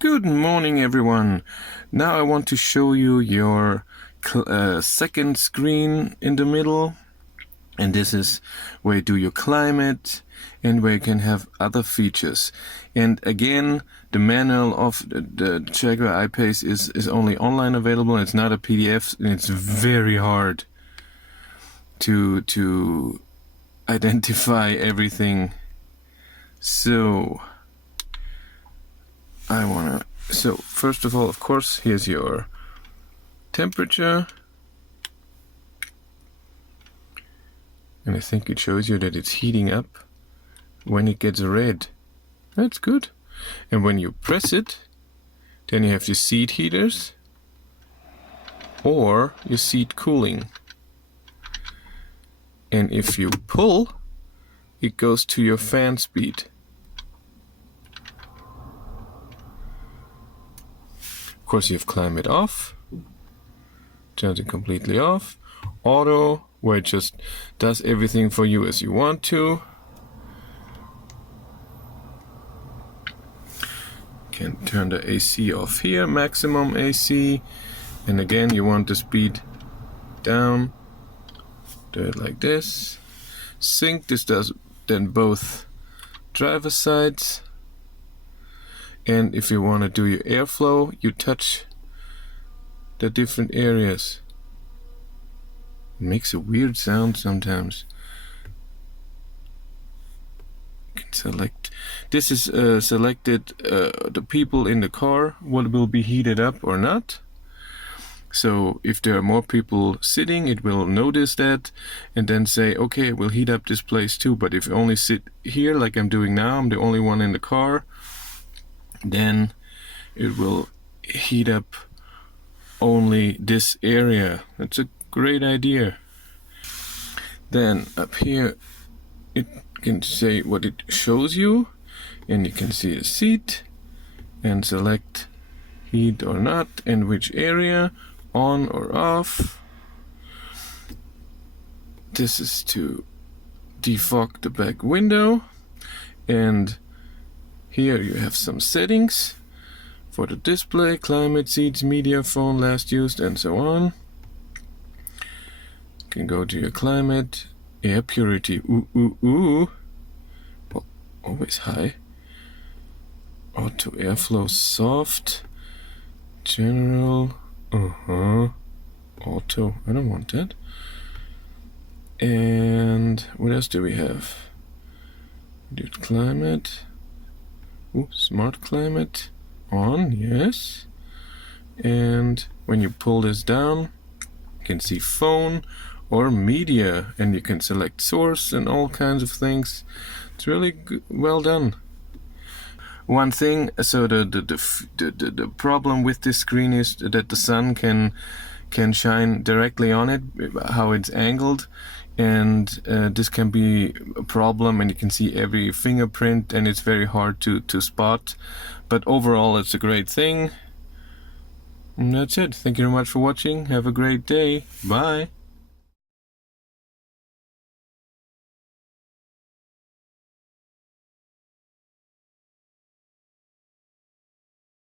Good morning everyone. Now I want to show you your second screen in the middle, and this is where you do your climate and where you can have other features. And again, the manual of the Jaguar I-Pace is only online available. It's not a PDF, and it's very hard to identify everything. So first of all, of course, here's your temperature, and I think it shows you that it's heating up when it gets red. That's good. And when you press it, then you have your seat heaters or your seat cooling. And if you pull, it goes to your fan speed. Of course, you have climate off, turns it completely off. Auto, where it just does everything for you as you want to. Can turn the AC off here, maximum AC. And again, you want the speed down. Do it like this. Sync, this does then both driver sides. And if you want to do your airflow, you touch the different areas. It makes a weird sound sometimes. You can select. This is selected the people in the car, what will be heated up or not. So if there are more people sitting, it will notice that and then say, okay, we'll heat up this place too. But if you only sit here like I'm doing now, I'm the only one in the car, then it will heat up only this area. That's a great idea. Then up here it can say what it shows you, and you can see a seat and select heat or not and which area, on or off. This is to defog the back window, and here you have some settings for the display, climate, seats, media, phone, last used, and so on. You can go to your climate, air purity, oh, always high. Auto airflow soft, general, auto, I don't want that. And what else do we have? Do climate. Ooh, smart climate on, yes. And when you pull this down, you can see phone or media, and you can select source and all kinds of things. It's really well done. One thing, so the problem with this screen is that the sun can shine directly on it, how it's angled. And this can be a problem, and you can see every fingerprint, and it's very hard to spot. But overall, it's a great thing. And that's it. Thank you very much for watching. Have a great day. Bye.